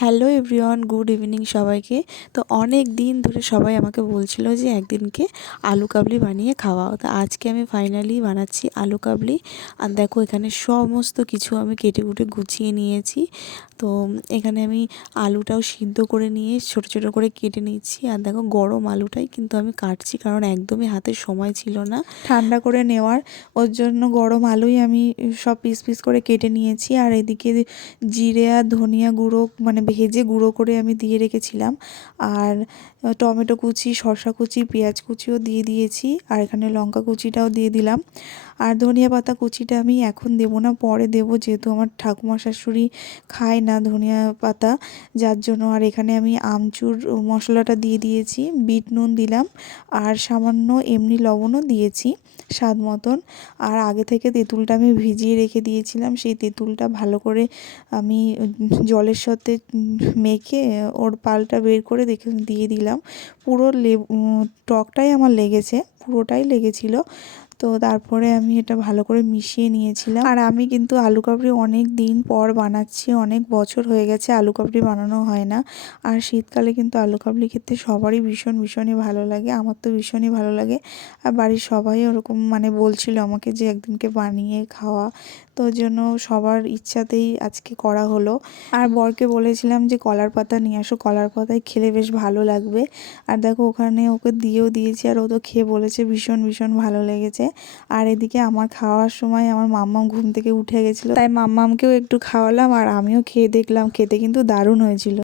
Hello everyone, good evening সবাইকে। তো অনেক দিন ধরে সবাই আমাকে বলছিল যে একদিনকে আলু কাবলি বানিয়ে খাওয়া। তো আজকে আমি ফাইনালি বানাচ্ছি আলু কাবলি। আর দেখো এখানে সমস্ত কিছু আমি কেটে কুটে গুছিয়ে নিয়েছি। তো এখানে আমি আলুটাও সিদ্ধ করে নিয়ে ছোট ছোট করে কেটে নিচ্ছি। আর দেখো গরম আলুটাই কিন্তু আমি কাটছি, কারণ একদমই হাতে সময় ছিল না ঠান্ডা করে নেওয়ার। ওর জন্য গরম আলুই আমি সব পিস পিস করে কেটে নিয়েছি। আর এদিকে জিরে আর ধনিয়া গুঁড়ো মানে ভেজে গুঁড়ো করে আমি দিয়ে রেখেছিলাম। আর টমেটো কুচি, শসা কুচি, পেঁয়াজ কুচিও দিয়ে দিয়েছি। আর এখানে লঙ্কা কুচিটাও দিয়ে দিলাম। আর ধনিয়া পাতা কুচিটা আমি এখন দেবো না, পরে দেবো, যেহেতু আমার ঠাকুমা শাশুড়ি খায় না ধনিয়া পাতা, যার জন্য। আর এখানে আমি আমচুর মশলাটা দিয়ে দিয়েছি, বিট নুন দিলাম, আর সামান্য এমনি লবণও দিয়েছি স্বাদ মতন। আর আগে থেকে তেঁতুলটা আমি ভিজিয়ে রেখে দিয়েছিলাম, সেই তেঁতুলটা ভালো করে আমি জলের সাথে মেখে ওর পালটা বের করে দিয়ে দিলাম। পুরো টকটাই আমার লেগেছে, পুরোটাই লেগেছিল। তো তারপরে আমি এটা ভালো করে মিশিয়ে নিয়েছিলাম। আর আমি কিন্তু আলু কাবলি অনেক দিন পর বানাচ্ছি, অনেক বছর হয়ে গেছে আলু কাবলি বানানো হয় না। আর শীতকালে কিন্তু আলু কাবলি খেতে সবারই ভীষণই ভালো লাগে, আমার তো ভীষণই ভালো লাগে। আর বাড়ির সবাই ওরকম মানে বলছিল আমাকে যে একদিনকে বানিয়ে খাওয়া, তো ওই জন্য সবার ইচ্ছাতেই আজকে করা হলো। আর বরকে বলেছিলাম যে কলার পাতা নিয়ে আসো, কলার পাতায় খেলে বেশ ভালো লাগবে। আর দেখো ওখানে ওকে দিয়েও দিয়েছি, আর ও তো খেয়ে বলেছে ভীষণ ভালো লেগেছে। আর এদিকে আমার খাওয়ার সময় আমার মাম্মাম ঘুম থেকে উঠে গেছিলো, তাই মাম্মামকেও একটু খাওয়ালাম, আর আমিও খেয়ে দেখলাম, খেতে কিন্তু দারুণ হয়েছিল।